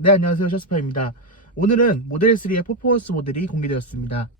네, 안녕하세요. 셔스파입니다. 오늘은 모델 3의 퍼포먼스 모델이 공개되었습니다.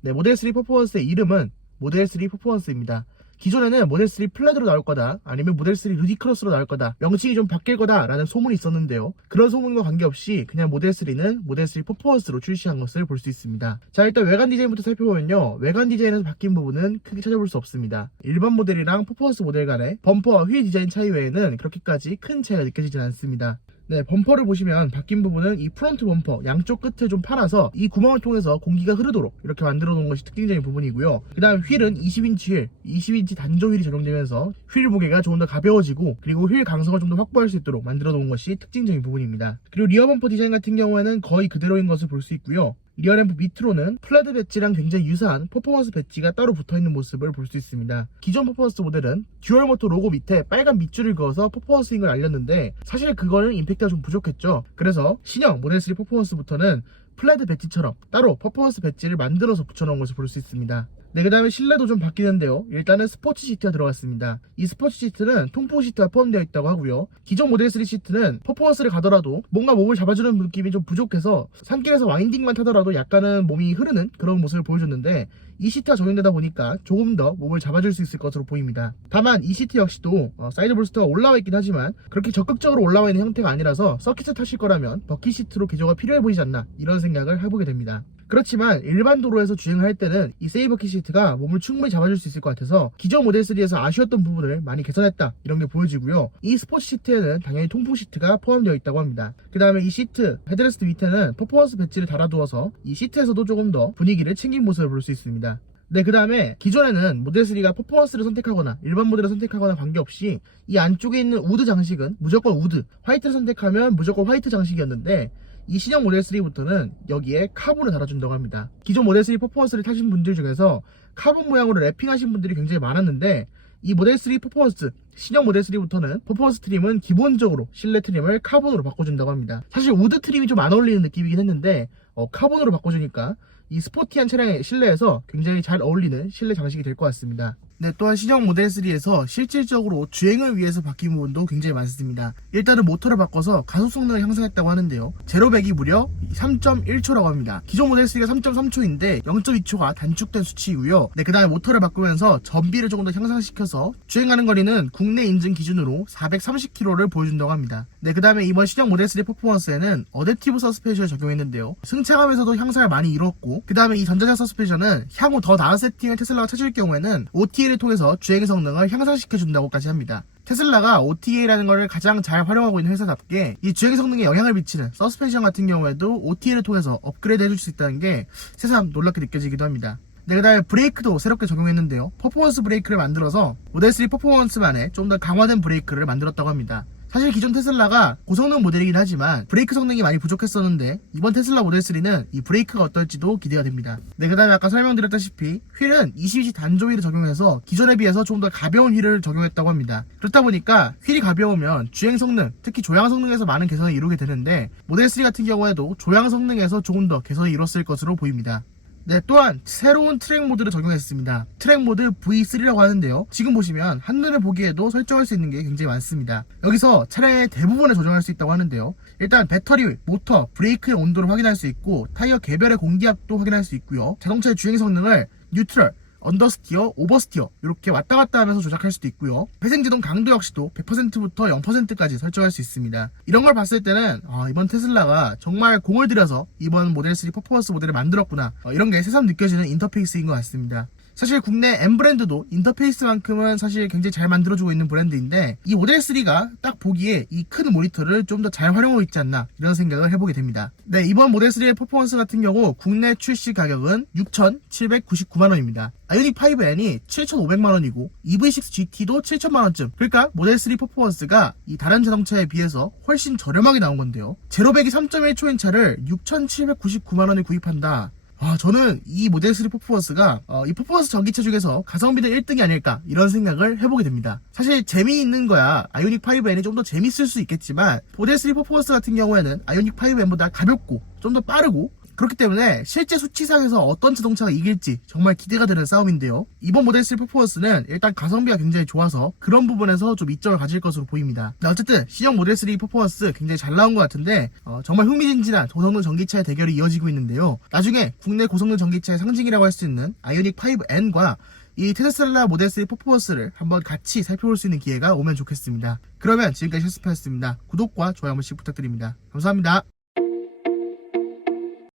네, 모델 3 퍼포먼스의 이름은 모델 3 퍼포먼스입니다. 기존에는 모델 3 플랫으로 나올 거다, 아니면 모델 3 루디크러스로 나올 거다, 명칭이 좀 바뀔 거다 라는 소문이 있었는데요. 그런 소문과 관계없이 그냥 모델 3는 모델 3 퍼포먼스로 출시한 것을 볼 수 있습니다. 자, 일단 외관 디자인부터 살펴보면요, 외관 디자인에서 바뀐 부분은 크게 찾아볼 수 없습니다. 일반 모델이랑 퍼포먼스 모델 간의 범퍼와 휠 디자인 차이 외에는 그렇게까지 큰 차이가 느껴지진 않습니다. 네, 범퍼를 보시면 바뀐 부분은 이 프론트 범퍼 양쪽 끝에 좀 파놔서 이 구멍을 통해서 공기가 흐르도록 이렇게 만들어 놓은 것이 특징적인 부분이고요. 그 다음 휠은 20인치 휠, 20인치 단조 휠이 적용되면서 휠 무게가 조금 더 가벼워지고, 그리고 휠 강성을 좀 더 확보할 수 있도록 만들어 놓은 것이 특징적인 부분입니다. 그리고 리어 범퍼 디자인 같은 경우에는 거의 그대로인 것을 볼 수 있고요. 리어 램프 밑으로는 플라드 배지랑 굉장히 유사한 퍼포먼스 배지가 따로 붙어있는 모습을 볼 수 있습니다. 기존 퍼포먼스 모델은 듀얼 모터 로고 밑에 빨간 밑줄을 그어서 퍼포먼스인 걸 알렸는데, 사실 그거는 임팩트가 좀 부족했죠. 그래서 신형 모델 3 퍼포먼스부터는 플라드 배지처럼 따로 퍼포먼스 배지를 만들어서 붙여놓은 것을 볼 수 있습니다. 네, 그 다음에 실내도 좀 바뀌는데요. 일단은 스포츠 시트가 들어갔습니다. 이 스포츠 시트는 통풍 시트가 포함되어 있다고 하고요. 기존 모델 3 시트는 퍼포먼스를 가더라도 뭔가 몸을 잡아주는 느낌이 좀 부족해서 산길에서 와인딩만 타더라도 약간은 몸이 흐르는 그런 모습을 보여줬는데, 이 시트가 적용되다 보니까 조금 더 몸을 잡아줄 수 있을 것으로 보입니다. 다만 이 시트 역시도 사이드 볼스터가 올라와 있긴 하지만 그렇게 적극적으로 올라와 있는 형태가 아니라서 서킷을 타실 거라면 버킷 시트로 개조가 필요해 보이지 않나, 이런 생각을 해보게 됩니다. 그렇지만 일반 도로에서 주행할 때는 이 세이버킷 시트가 몸을 충분히 잡아줄 수 있을 것 같아서 기존 모델 3에서 아쉬웠던 부분을 많이 개선했다, 이런 게 보여지고요. 이 스포츠 시트에는 당연히 통풍 시트가 포함되어 있다고 합니다. 그 다음에 이 시트 헤드레스트 밑에는 퍼포먼스 배지를 달아두어서 이 시트에서도 조금 더 분위기를 챙긴 모습을 볼 수 있습니다. 네, 그 다음에 기존에는 모델 3가 퍼포먼스를 선택하거나 일반 모델을 선택하거나 관계없이 이 안쪽에 있는 우드 장식은 무조건 우드, 화이트를 선택하면 무조건 화이트 장식이었는데, 이 신형 모델 3부터는 여기에 카본을 달아준다고 합니다. 기존 모델 3 퍼포먼스를 타신 분들 중에서 카본 모양으로 랩핑하신 분들이 굉장히 많았는데, 이 모델 3 퍼포먼스 신형 모델 3부터는 퍼포먼스 트림은 기본적으로 실내 트림을 카본으로 바꿔준다고 합니다. 사실 우드 트림이 좀 안 어울리는 느낌이긴 했는데 카본으로 바꿔주니까 이 스포티한 차량의 실내에서 굉장히 잘 어울리는 실내 장식이 될 것 같습니다. 네, 또한 신형 모델 3에서 실질적으로 주행을 위해서 바뀐 부분도 굉장히 많습니다. 일단은 모터를 바꿔서 가속 성능을 향상했다고 하는데요. 제로백이 무려 3.1초라고 합니다. 기존 모델 3가 3.3초인데 0.2초가 단축된 수치이고요. 네, 그 다음에 모터를 바꾸면서 전비를 조금 더 향상시켜서 주행하는 거리는 국내 인증 기준으로 430km를 보여준다고 합니다. 네, 그 다음에 이번 신형 모델 3 퍼포먼스에는 어댑티브 서스펜션을 적용했는데요. 승차감에서도 향상을 많이 이뤘고, 그 다음에 이 전자적 서스펜션은 향후 더 나은 세팅을 테슬라가 찾을 경우에는 OTA를 통해서 주행 성능을 향상시켜준다고까지 합니다. 테슬라가 OTA라는 것을 가장 잘 활용하고 있는 회사답게 이 주행 성능에 영향을 미치는 서스펜션 같은 경우에도 OTA를 통해서 업그레이드 해줄 수 있다는 게 새삼 놀랍게 느껴지기도 합니다. 네, 그 다음에 브레이크도 새롭게 적용했는데요. 퍼포먼스 브레이크를 만들어서 모델 3 퍼포먼스만의 좀 더 강화된 브레이크를 만들었다고 합니다. 사실 기존 테슬라가 고성능 모델이긴 하지만 브레이크 성능이 많이 부족했었는데, 이번 테슬라 모델 3는 이 브레이크가 어떨지도 기대가 됩니다. 네, 그 다음에 아까 설명드렸다시피 휠은 20인치 단조 휠을 적용해서 기존에 비해서 좀 더 가벼운 휠을 적용했다고 합니다. 그렇다 보니까 휠이 가벼우면 주행 성능, 특히 조향 성능에서 많은 개선을 이루게 되는데, 모델 3 같은 경우에도 조향 성능에서 조금 더 개선을 이뤘을 것으로 보입니다. 네, 또한 새로운 트랙 모드를 적용했습니다. 트랙 모드 V3라고 하는데요. 지금 보시면 한눈에 보기에도 설정할 수 있는 게 굉장히 많습니다. 여기서 차량의 대부분을 조정할 수 있다고 하는데요. 일단 배터리, 모터, 브레이크의 온도를 확인할 수 있고, 타이어 개별의 공기압도 확인할 수 있고요. 자동차의 주행 성능을 뉴트럴, 언더스티어, 오버스티어 이렇게 왔다 갔다 하면서 조작할 수도 있고요. 회생제동 강도 역시도 100%부터 0%까지 설정할 수 있습니다. 이런 걸 봤을 때는 이번 테슬라가 정말 공을 들여서 이번 모델 3 퍼포먼스 모델을 만들었구나, 이런 게 새삼 느껴지는 인터페이스인 것 같습니다. 사실 국내 M 브랜드도 인터페이스만큼은 사실 굉장히 잘 만들어주고 있는 브랜드인데, 이 모델 3가 딱 보기에 이 큰 모니터를 좀 더 잘 활용하고 있지 않나, 이런 생각을 해보게 됩니다. 네, 이번 모델 3의 퍼포먼스 같은 경우 국내 출시 가격은 6,799만원입니다. 아이오닉 5N이 7,500만원이고 EV6 GT도 7,000만원쯤. 그러니까 모델 3 퍼포먼스가 이 다른 자동차에 비해서 훨씬 저렴하게 나온 건데요. 제로백이 3.1초인 차를 6,799만원에 구입한다. 저는 이 모델 3 퍼포먼스가 이 퍼포먼스 전기차 중에서 가성비도 1등이 아닐까, 이런 생각을 해보게 됩니다. 사실 재미있는 거야 아이오닉 5N이 좀 더 재밌을 수 있겠지만, 모델 3 퍼포먼스 같은 경우에는 아이오닉 5N보다 가볍고 좀 더 빠르고 그렇기 때문에 실제 수치상에서 어떤 자동차가 이길지 정말 기대가 되는 싸움인데요. 이번 모델 3 퍼포먼스는 일단 가성비가 굉장히 좋아서 그런 부분에서 좀 이점을 가질 것으로 보입니다. 어쨌든 C형 모델 3 퍼포먼스 굉장히 잘 나온 것 같은데 정말 흥미진진한 고성능 전기차의 대결이 이어지고 있는데요. 나중에 국내 고성능 전기차의 상징이라고 할 수 있는 아이오닉 5N과 이 테슬라 모델 3 퍼포먼스를 한번 같이 살펴볼 수 있는 기회가 오면 좋겠습니다. 그러면 지금까지 셰스파였습니다. 구독과 좋아요 한 번씩 부탁드립니다. 감사합니다.